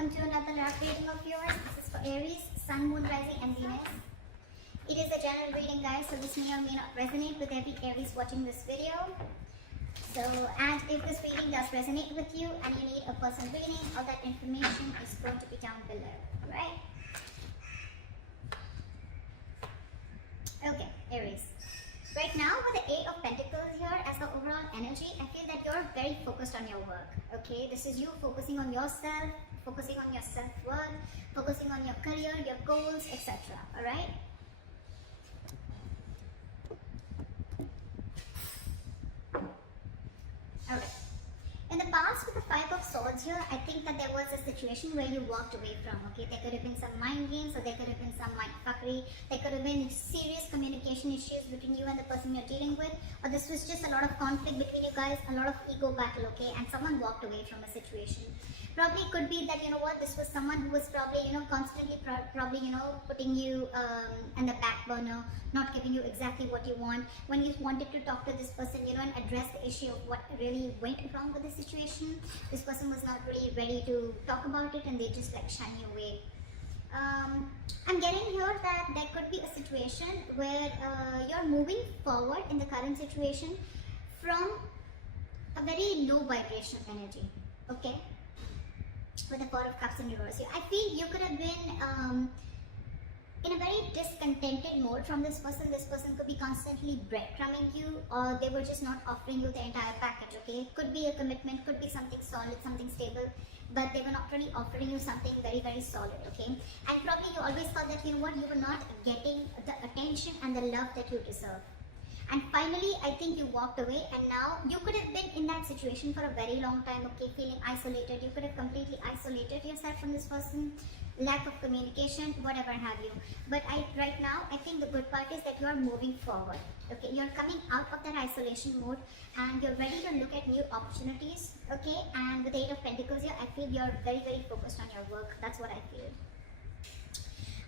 welcome to another love reading of yours. This is for Aries, Sun, Moon, Rising and Venus. It is a general reading, guys, so this may or may not resonate with every Aries watching this video. So, and if this reading does resonate with you and you need a personal reading, all that information is going to be down below, right? Okay, Aries. Right now, with the Eight of Pentacles here as the overall energy, I feel that you're very focused on your work, okay? This is you focusing on yourself, focusing on your self-worth, focusing on your career, your goals, etc. Alright? Alright. In the past, with the Five of Swords here, I think that there was a situation where you walked away from, okay? There could have been some mind games, or there could have been some mind fuckery. There could have been serious communication issues between you and the person you're dealing with, or this was just a lot of conflict between you guys, a lot of ego battle, okay? And someone walked away from a situation. Probably could be that, you know what, this was someone who was probably, you know, constantly probably, you know, putting you in the back burner, not giving you exactly what you want. When you wanted to talk to this person, you know, and address the issue of what really went wrong with the situation, this person was not really ready to talk about it and they just like shun you away. I'm getting here that there could be a situation where you're moving forward in the current situation from a very low vibrational energy, okay? With the Four of Cups in reverse here, I feel you could have been in a very discontented mode from this person. This person could be constantly breadcrumbing you, or they were just not offering you the entire package, okay? Could be a commitment, could be something solid, something stable, but they were not really offering you something very, very solid, okay? And probably you always felt that, you know what, you were not getting the attention and the love that you deserve. And finally, I think you walked away, and now you could have been in that situation for a very long time, okay, feeling isolated. You could have completely isolated yourself from this person, lack of communication, whatever have you. But right now, I think the good part is that you are moving forward, okay? You're coming out of that isolation mode and you're ready to look at new opportunities, okay? And with the Eight of Pentacles here, I feel you're very, very focused on your work. That's what I feel.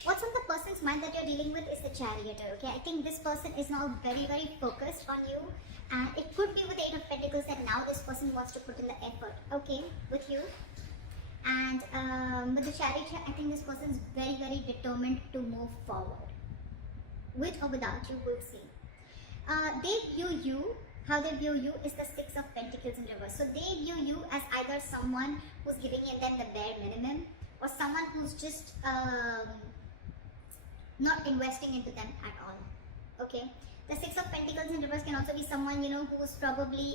What's on the person's mind that you're dealing with is the Chariot, okay? I think this person is now very, very focused on you, and it could be with the Eight of Pentacles that now this person wants to put in the effort, okay, with you. And with the Chariot, I think this person is very, very determined to move forward. With or without you, we'll see. They view you, how they view you is the Six of Pentacles in reverse. So they view you as either someone who's giving them the bare minimum, or someone who's just not investing into them at all, okay? The Six of Pentacles in reverse can also be someone, you know, who's probably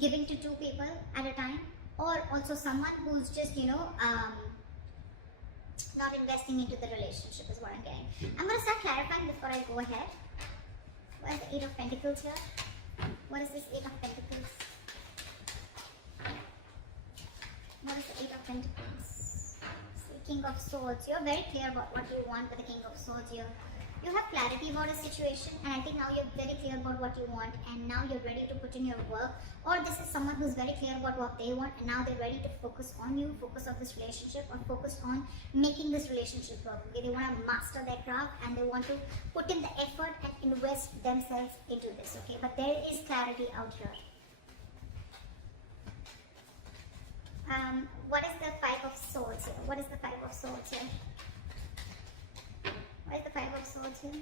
giving to two people at a time, or also someone who's just, you know, not investing into the relationship is what I'm getting. I'm going to start clarifying before I go ahead. What is the Eight of Pentacles here? What is this Eight of Pentacles? What is the Eight of Pentacles? King of Swords. You're very clear about what you want with the King of Swords here. You have clarity about a situation, and I think now you're very clear about what you want, and now you're ready to put in your work. Or this is someone who's very clear about what they want, and now they're ready to focus on you, focus on this relationship, or focus on making this relationship work. Okay? They want to master their craft, and they want to put in the effort and invest themselves into this. Okay, but there is clarity out here. What is the Five of Swords here? What is the Five of Swords here? What is the Five of Swords here?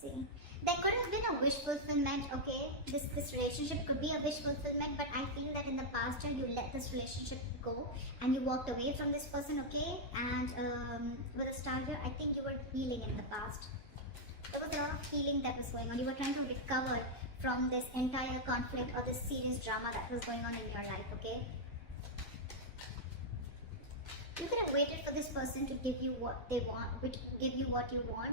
See, there could have been a wish fulfillment, okay? This relationship could be a wish fulfillment, but I feel that in the past year you let this relationship go and you walked away from this person, okay? And with the Star here, I think you were healing in the past. There was a lot of healing that was going on. You were trying to recover from this entire conflict or this serious drama that was going on in your life, okay? You could have waited for this person to give you what they want, give you what you want,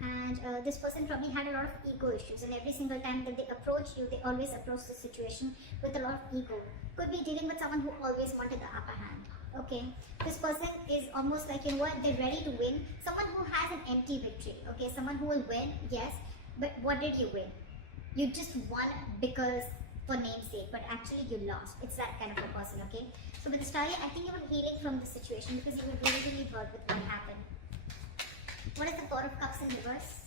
and this person probably had a lot of ego issues, and every single time that they approach you, they always approach the situation with a lot of ego. Could be dealing with someone who always wanted the upper hand, okay? This person is almost like, you know what, they're ready to win. Someone who has an empty victory, okay? Someone who will win, yes, but what did you win? You just won because for namesake, but actually you lost. It's that kind of a person, okay? So with the Star, I think you were healing from the situation because you were really, really hurt with what happened. What is the Four of Cups in reverse?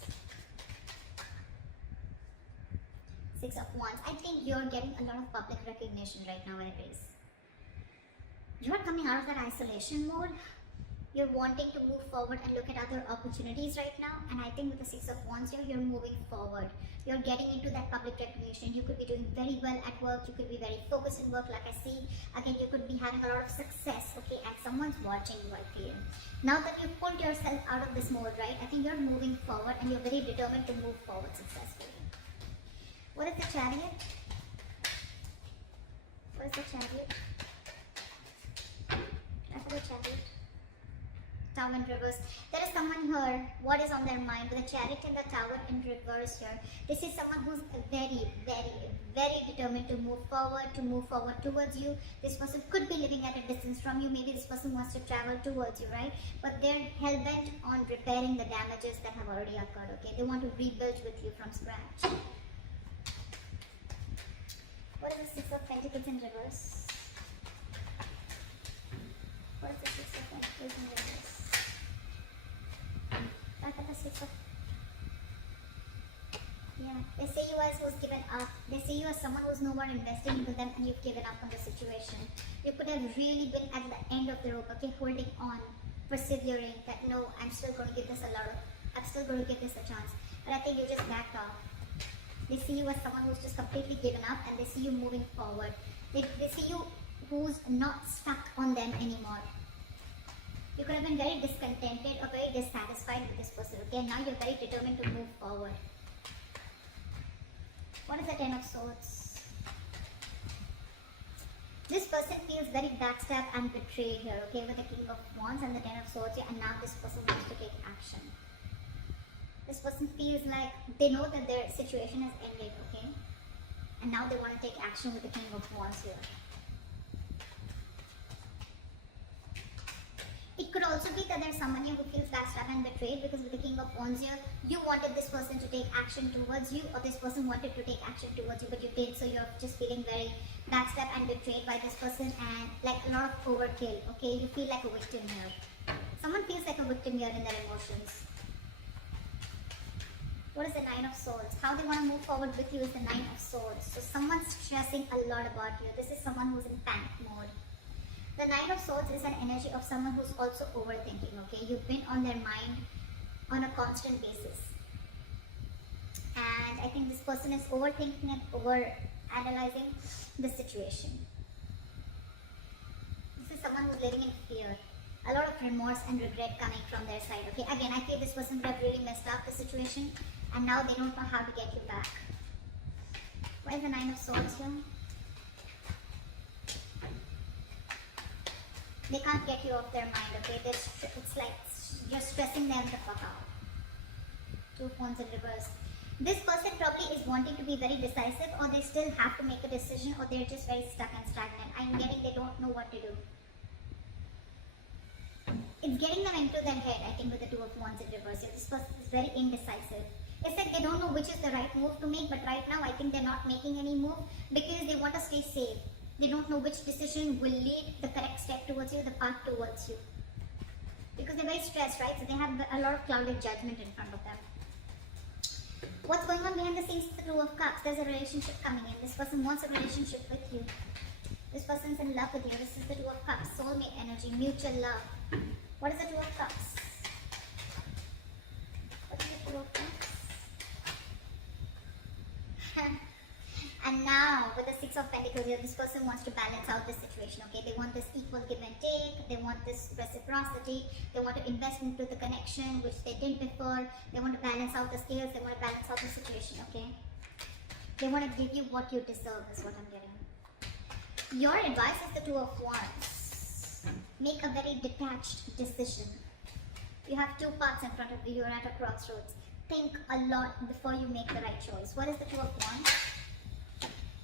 Six of Wands. I think you're getting a lot of public recognition right now, Aries. You're coming out of that isolation mode. You're wanting to move forward and look at other opportunities right now. And I think with the Six of Wands here, you're moving forward. You're getting into that public recognition. You could be doing very well at work. You could be very focused in work, like I see. Again, you could be having a lot of success, okay? And someone's watching you, I feel. Now that you've pulled yourself out of this mode, right? I think you're moving forward and you're very determined to move forward successfully. What is the Chariot? What is the Chariot? After the Chariot. Tower in reverse. There is someone here. What is on their mind? With the Chariot and the Tower in reverse here. This is someone who's very, very, very determined to move forward towards you. This person could be living at a distance from you. Maybe this person wants to travel towards you, right? But they're hell-bent on repairing the damages that have already occurred, okay? They want to rebuild with you from scratch. What is the Six of Pentacles in reverse? What is the Six of Pentacles in reverse? Back at the Six of... Yeah, they say you as who's given up. They say you as someone who's no more investing into them and you've given up on the situation. You could have really been at the end of the rope, okay, holding on, persevering, that no, I'm still going to give this a chance. But I think you just backed off. They see you as someone who's just completely given up and they see you moving forward. They see you who's not stuck on them anymore. You could have been very discontented or very dissatisfied with this person, okay? Now you're very determined to move forward. What is the Ten of Swords? This person feels very backstabbed and betrayed here, okay? With the King of Wands and the Ten of Swords here, and now this person wants to take action. This person feels like they know that their situation has ended, okay? And now they want to take action with the King of Wands here. It could also be that there's someone here who feels backstabbed and betrayed, because with the King of Wands here, you wanted this person to take action towards you, or this person wanted to take action towards you, but you did, so you're just feeling very backstabbed and betrayed by this person, and like a lot of overkill, okay? You feel like a victim here. Someone feels like a victim here in their emotions. What is the Nine of Swords? How they want to move forward with you is the Nine of Swords. So someone's stressing a lot about you. This is someone who's in panic mode. The Nine of Swords is an energy of someone who's also overthinking, okay? You've been on their mind on a constant basis. And I think this person is overthinking and over-analyzing the situation. This is someone who's living in fear. A lot of remorse and regret coming from their side, okay? Again, I feel this person would have really messed up the situation and now they don't know how to get you back. What is the Nine of Swords here? They can't get you off their mind, okay? It's like you're stressing them the fuck out. Two of Wands in reverse. This person probably is wanting to be very decisive, or they still have to make a decision, or they're just very stuck and stagnant. I'm getting they don't know what to do. It's getting them into their head, I think, with the Two of Wands in reverse. This person is very indecisive. It's like they don't know which is the right move to make, but right now I think they're not making any move because they want to stay safe. They don't know which decision will lead the correct step towards you, the path towards you. Because they're very stressed, right? So they have a lot of clouded judgment in front of them. What's going on behind the scenes is the Two of Cups. There's a relationship coming in. This person wants a relationship with you. This person's in love with you. This is the Two of Cups. Soulmate energy, mutual love. What is the Two of Cups? What is the Two of Cups? And now, with the Six of Pentacles here, this person wants to balance out the situation, okay? They want this equal give and take. They want this reciprocity. They want to invest into the connection, which they didn't before. They want to balance out the scales. They want to balance out the situation, okay? They want to give you what you deserve, is what I'm getting. Your advice is the Two of Wands. Make a very detached decision. You have two paths in front of you. You're at a crossroads. Think a lot before you make the right choice. What is the Two of Wands?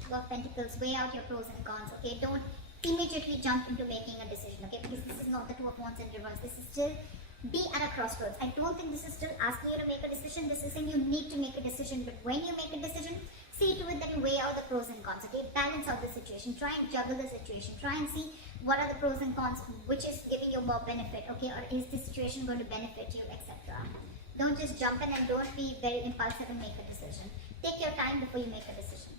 Two of Pentacles. Weigh out your pros and cons, okay? Don't immediately jump into making a decision, okay? Because this is not the Two of Wands in reverse. This is still be at a crossroads. I don't think this is still asking you to make a decision. This is saying you need to make a decision. But when you make a decision, see to it that you weigh out the pros and cons, okay? Balance out the situation. Try and juggle the situation. Try and see what are the pros and cons, which is giving you more benefit, okay? Or is this situation going to benefit you, etc. Don't just jump in and don't be very impulsive and make a decision. Take your time before you make a decision.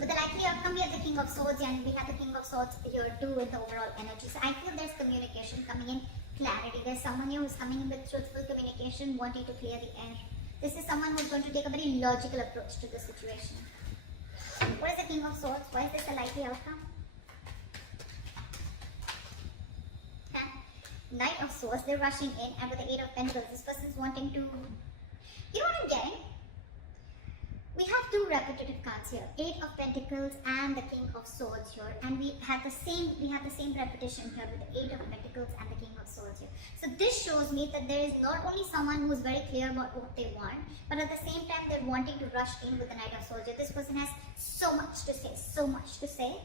With the likely outcome, we have the King of Swords, and we have the King of Swords here too in the overall energy. So I feel there's communication coming in, clarity. There's someone here who's coming in with truthful communication, wanting to clear the air. This is someone who's going to take a very logical approach to the situation. What is the King of Swords? Why is this a likely outcome? Knight of Swords, they're rushing in, and with the Eight of Pentacles, this person's wanting to, you know what I'm getting? We have two repetitive cards here, Eight of Pentacles and the King of Swords here, and we have the same repetition here with the Eight of Pentacles and the King of Swords here. So this shows me that there is not only someone who is very clear about what they want, but at the same time they're wanting to rush in with the Knight of Swords here. This person has so much to say, so much to say.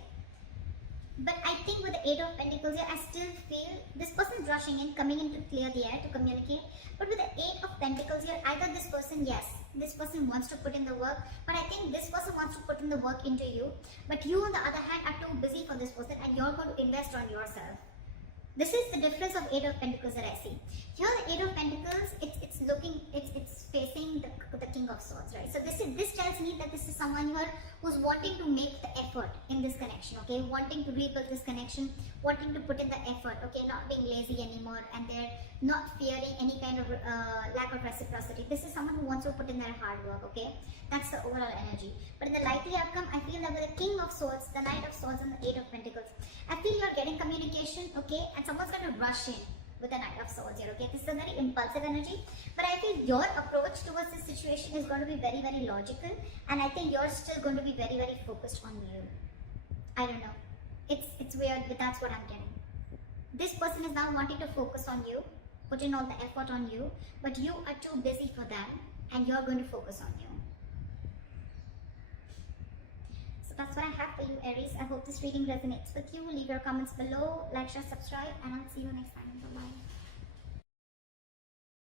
But I think with the Eight of Pentacles here, I still feel this person is rushing in, coming in to clear the air, to communicate. But with the Eight of Pentacles here, either this person, yes, this person wants to put in the work, but I think this person wants to put in the work into you. But you, on the other hand, are too busy for this person, and you're going to invest on yourself. This is the difference of Eight of Pentacles that I see. Here, the Eight of Pentacles, it's facing the King of Swords, right? So this tells me that this is someone here who's wanting to make the effort in this connection, okay? Wanting to rebuild this connection, wanting to put in the effort, okay? Not being lazy anymore, and they're not fearing any kind of lack of reciprocity. This is someone who wants to put in their hard work, okay? That's the overall energy. But in the likely outcome, I feel that with the King of Swords, the Knight of Swords, and the Eight of Pentacles, I feel you're getting communication, okay? And someone's going to rush in with the Knight of Swords here, okay? This is a very impulsive energy, but I feel your approach towards this situation is going to be very, very logical, and I think you're still going to be very, very focused on you. I don't know. It's weird, but that's what I'm getting. This person is now wanting to focus on you, put in all the effort on you, but you are too busy for them, and you're going to focus on you. So that's what I have for you, Aries. I hope this reading resonates with you. Leave your comments below, like, share, subscribe, and I'll see you next time. Bye-bye.